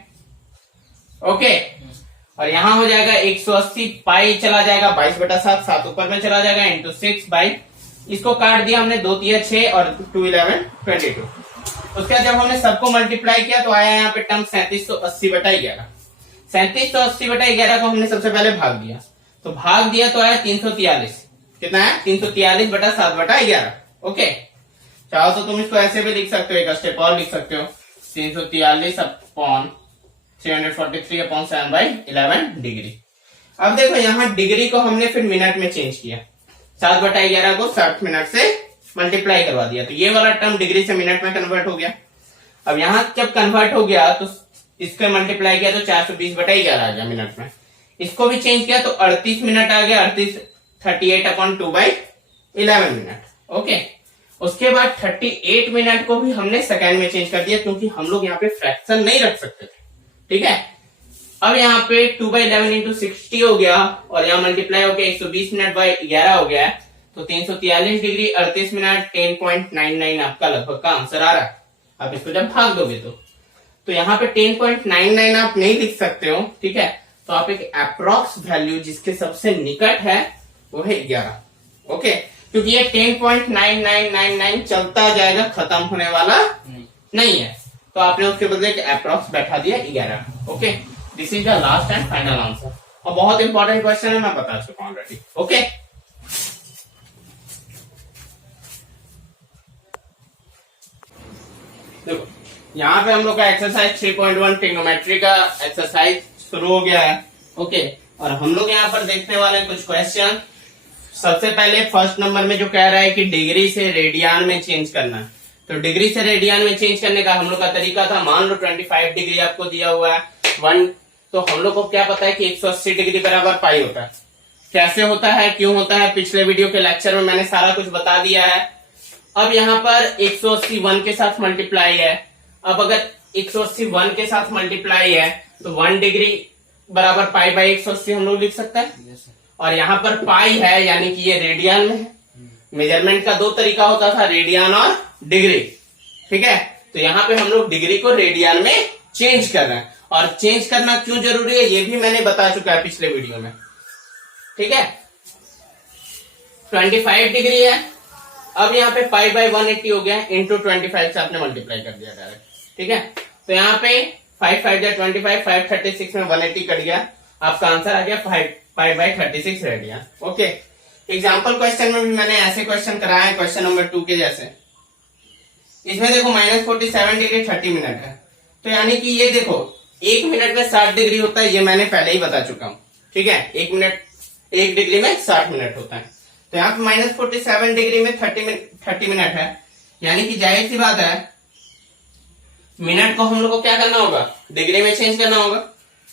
ओके। और यहाँ हो जाएगा 180, पाई चला जाएगा 22/7, 7 ऊपर में चला जाएगा, इंटू 6/, इसको काट दिया हमने, 2 3 6 और 2 11 22। उसके बाद जब हमने सबको मल्टीप्लाई किया तो आया यहाँ पे टर्म 3780/11। 3780/11 को हमने सबसे पहले भाग दिया, तो भाग दिया तो आया 343। कितना है? 343/7/11। ओके, चाहो तो तुम इसको ऐसे भी लिख सकते हो, एक स्टेप और लिख सकते हो, 343/343/7/11 डिग्री। अब देखो यहाँ डिग्री को हमने फिर मिनट में चेंज किया, 7/11 को 60 मिनट से मल्टीप्लाई करवा दिया, तो ये वाला टर्म डिग्री से मिनट में कन्वर्ट हो गया। अब यहाँ जब कन्वर्ट हो गया तो इसको मल्टीप्लाई किया तो 420/11 आ गया मिनट में। इसको भी चेंज किया तो 38 मिनट आ गया, 38/2/11 मिनट, ओके। उसके बाद 38 मिनट को भी हमने सेकेंड में चेंज कर दिया, क्योंकि हम लोग यहाँ पे फ्रैक्शन नहीं रख सकते थे, ठीक है। अब यहाँ पे 2/11 इंटू 60 हो गया, और यहाँ मल्टीप्लाई हो गया 120 मिनट/11 हो गया, तो 343 डिग्री 38 मिनट 10.99 आपका लगभग का आंसर आ रहा है। आप इसको जब भाग दोगे तो यहाँ पे 10.99 आप नहीं लिख सकते हो, ठीक है। तो आप एक अप्रोक्स वैल्यू जिसके सबसे निकट है वो है 11, ओके, क्योंकि ये 10.9999 चलता जाएगा, खत्म होने वाला नहीं है, तो आपने उसके बदले एक अप्रोक्स बैठा दिया 11, okay. This is the last and final answer, और बहुत इंपॉर्टेंट क्वेश्चन है, मैं बता चुका हूं ऑलरेडी, ओके। देखो यहाँ पे हम लोग का एक्सरसाइज 3.1 ट्रिग्नोमेट्री का एक्सरसाइज शुरू हो गया है, ओके। और हम लोग यहाँ पर देखने वाले हैं कुछ क्वेश्चन। सबसे पहले फर्स्ट नंबर में जो कह रहा है कि डिग्री से रेडियन में चेंज करना है, तो डिग्री से रेडियन में चेंज करने का हम लोग का तरीका था, मान लो 25 डिग्री आपको दिया हुआ है 1, तो हम लोग को क्या पता है कि 180 डिग्री बराबर पाई होता है। कैसे होता है, क्यों होता है, पिछले वीडियो के लेक्चर में मैंने सारा कुछ बता दिया है। अब यहाँ पर 180 1 के साथ मल्टीप्लाई है, अब अगर 180 1 के साथ मल्टीप्लाई है तो 1 डिग्री बराबर पाई/180 हम लोग लिख सकते हैं। और यहाँ पर पाई है, यानी कि ये रेडियन में है। मेजरमेंट का 2 तरीका होता था, रेडियन और डिग्री, ठीक है। तो यहाँ पे हम लोग डिग्री को रेडियन में चेंज कर रहे हैं, और चेंज करना क्यों जरूरी है ये भी मैंने बता चुका है पिछले वीडियो में, ठीक है। 25 डिग्री है, अब यहाँ पे पाई/180 हो गया, इंटू 25 से आपने मल्टीप्लाई कर दिया डायरेक्ट, ठीक है। तो यहाँ पे 5 5 25, 536 में 180 कट गया, आपका आंसर आ गया पाई/36 रेडियन, ओके। एग्जाम्पल क्वेश्चन में भी मैंने ऐसे क्वेश्चन कराया है, क्वेश्चन नंबर 2 के जैसे। इसमें देखो -47 डिग्री 30 मिनट है, तो यानी कि ये देखो 1 मिनट में 60 डिग्री होता है, ये मैंने पहले ही बता चुका हूं, ठीक है। 1 डिग्री में 60 मिनट होता है, तो यहाँ पे -47 डिग्री में 30 मिनट है, यानी कि जाहिर सी बात है मिनट को हम लोग को क्या करना होगा, डिग्री में चेंज करना होगा।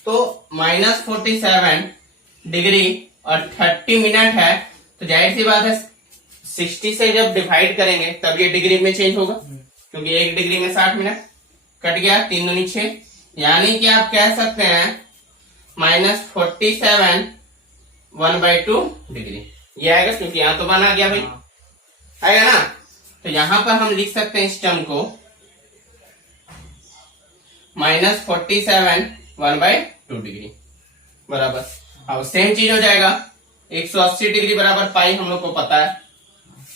तो -47 डिग्री और 30 मिनट है, तो जाहिर सी बात है 60 से जब डिवाइड करेंगे तब ये डिग्री में चेंज होगा, क्योंकि 1 डिग्री में 60 मिनट कट गया, 3 दूनी 6, यानी कि आप कह सकते हैं -47 1/2 डिग्री ये आएगा, क्योंकि यहां तो बना गया भाई, आएगा ना। तो यहां पर हम लिख सकते हैं इस टर्म को -47 1/2 डिग्री बराबर। अब सेम चीज हो जाएगा 180 डिग्री बराबर पाई, हम लोग को पता है।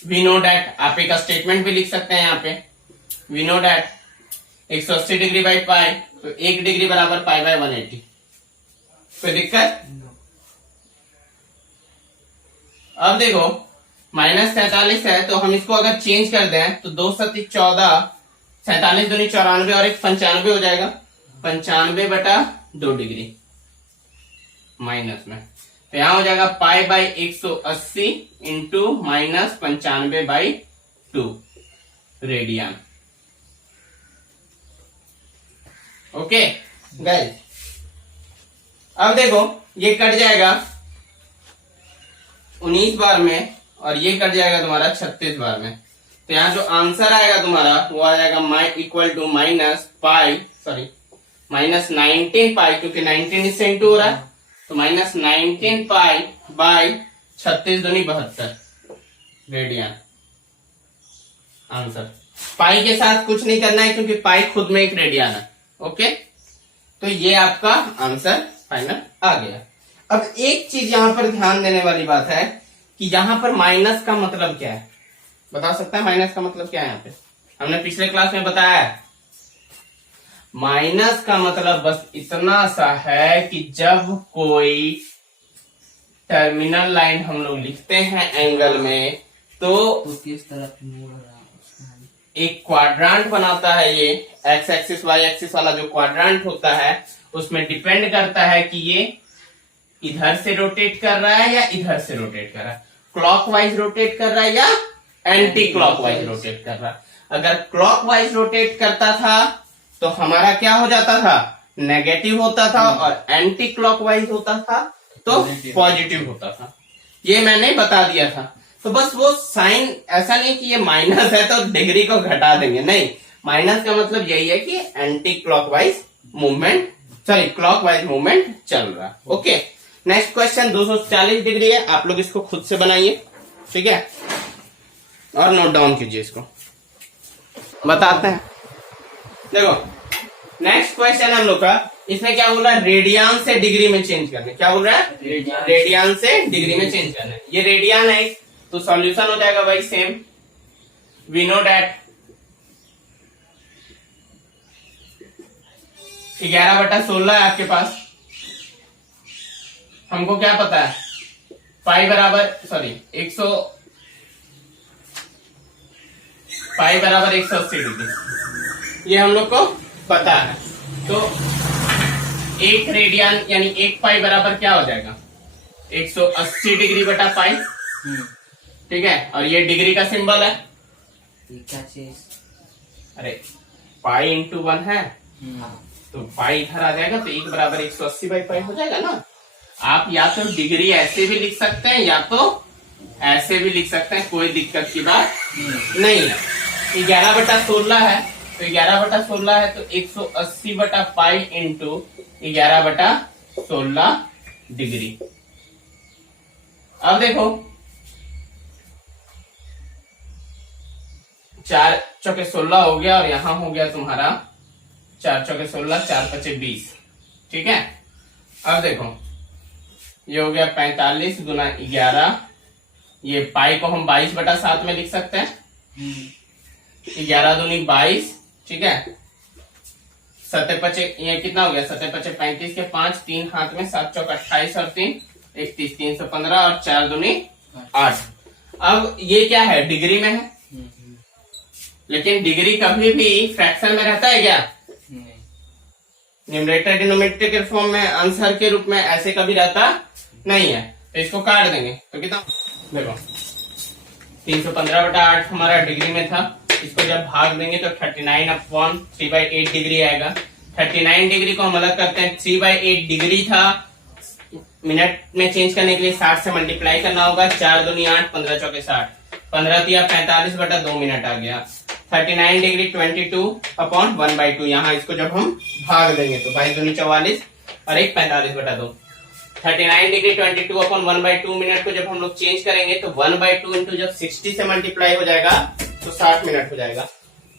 वी नो डैट, आप एक स्टेटमेंट भी लिख सकते हैं यहाँ पे, we know that 180 degree by pi, तो 1 डिग्री बराबर पाई बाय 180। कोई दिक्कत? अब देखो -43 है, तो हम इसको अगर चेंज कर दें तो 2 सती 14, 47 दूनी 94 और 1 95 हो जाएगा, 95/2 डिग्री माइनस में, तो यहां हो जाएगा पाई by 180 into -95/2 radian. Okay guys, अब देखो ये कट जाएगा 19 बार में और ये कट जाएगा तुम्हारा 36 बार में, तो यहाँ जो आंसर आएगा तुम्हारा वो आ जाएगा इक्वल टू -19 पाई, क्योंकि 19 इससे इंटू हो रहा है, तो -19 पाई बाई 36 दूनी 72 रेडियन आंसर। पाई के साथ कुछ नहीं करना है, क्योंकि पाई खुद में एक रेडियन है। ओके, तो ये आपका आंसर फाइनल आ गया। अब एक चीज यहां पर ध्यान देने वाली बात है कि यहां पर माइनस का मतलब क्या है, बता सकता है माइनस का मतलब क्या है? यहाँ पे हमने पिछले क्लास में बताया है, माइनस का मतलब बस इतना सा है कि जब कोई टर्मिनल लाइन हम लोग लिखते हैं एंगल में, तो किस तरफ मोड़ रहा है, एक क्वाड्रांट बनाता है। ये एक्स एक्सिस वाई एक्सिस वाला जो क्वाड्रांट होता है उसमें डिपेंड करता है कि ये इधर से रोटेट कर रहा है या इधर से रोटेट कर रहा है, क्लॉकवाइज रोटेट कर रहा है या एंटी क्लॉकवाइज रोटेट कर रहा है। अगर क्लॉकवाइज रोटेट करता था तो हमारा क्या हो जाता था, नेगेटिव होता था, और एंटी क्लॉकवाइज होता था तो पॉजिटिव होता था। ये मैंने बता दिया था। तो बस वो साइन, ऐसा नहीं कि ये माइनस है तो डिग्री को घटा देंगे, नहीं, माइनस का मतलब यही है कि anti clockwise movement, sorry clockwise movement चल रहा है। ओके, नेक्स्ट क्वेश्चन 240 डिग्री है, आप लोग इसको खुद से बनाइए, ठीक है, और नोट डाउन कीजिए इसको, बताते हैं। देखो नेक्स्ट क्वेश्चन हम लोग का, इसमें क्या बोल रहा है, रेडियन से डिग्री में चेंज करने, क्या बोल रहा है, रेडियन से डिग्री में चेंज करना। ये रेडियन है, तो सॉल्यूशन हो जाएगा भाई सेम, वी नो डैट 11/16 है आपके पास। हमको क्या पता है, पाई बराबर 180 डिग्री, ये हम लोग को पता है। तो 1 रेडियन यानी 1 पाई बराबर क्या हो जाएगा, 180 डिग्री बटा पाई, ठीक है, और ये डिग्री का सिंबल है, क्या चीज, अरे पाई इंटू 1 है, तो पाई इधर आ जाएगा, तो 1 बराबर 180/पाई हो जाएगा ना। आप या तो डिग्री ऐसे भी लिख सकते हैं या तो ऐसे भी लिख सकते हैं, कोई दिक्कत की बात नहीं है। 11/16 है, तो 11/16 है, तो 180/पाई इंटू 11/16 डिग्री। अब देखो 4 चौके 16 हो गया, और यहां हो गया तुम्हारा 4 चौके 16, 4 5 20, ठीक है। अब देखो ये हो गया 45 गुना 11, ये पाई को हम 22/7 में लिख सकते हैं, 11 दूनी 22, ठीक है, 7 5 ये कितना हो गया, 7 5 35 के 5, 3 हाथ में, 7 चौक 28 और 3 31, 315 और 4 दूनी 8। अब ये क्या है, डिग्री में है, लेकिन डिग्री कभी भी फ्रैक्शन में रहता है क्या, न्यूमरेटर डिनोमिनेटर के फॉर्म में, आंसर के रूप में ऐसे कभी रहता नहीं है। तो इसको काट देंगे, तो कितना, देखो 315/8 हमारा डिग्री में था, इसको जब भाग देंगे तो 39/3/8 डिग्री आएगा। 39 डिग्री को हम अलग करते हैं, 3/8 डिग्री था, मिनट में चेंज करने के लिए 60 से मल्टीप्लाई करना होगा, 4 दूनी 8, 15 चौके 60, 15 दिया 45/2 मिनट आ गया। 39 डिग्री 22/1/2, यहाँ इसको जब हम भाग देंगे तो 22 दूनी 44 और एक 45/2। 39 डिग्री 22/1/2 मिनट को जब हम लोग चेंज करेंगे तो 1/2 इंटू जब 60 से मल्टीप्लाई हो जाएगा तो 60 मिनट हो जाएगा,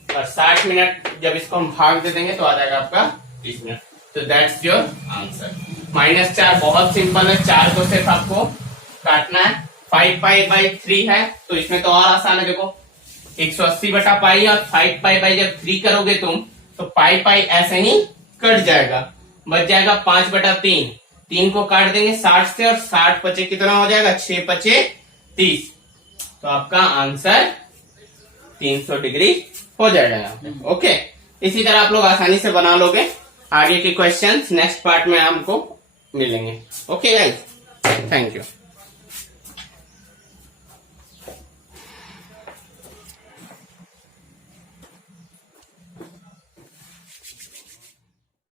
और 60 मिनट जब इसको हम भाग दे देंगे तो आ जाएगा आपका 30 मिनट। तो दैट्स योर आंसर। -4 बहुत सिंपल है, 4 को सिर्फ आपको काटना है। 5π/3 है तो इसमें तो और आसान है, देखो 180/π और 5π जब 3 करोगे तुम तो पाई ऐसे ही कट जाएगा, बच जाएगा 5/3। 3 को काट देंगे 60 से और 60 पचे कितना हो जाएगा, 6 पचे 30, तो आपका आंसर 300 डिग्री हो जाएगा यहाँ पे। ओके, इसी तरह आप लोग आसानी से बना लोगे। आगे के क्वेश्चंस नेक्स्ट पार्ट में हमको मिलेंगे। Okay guys, thank you.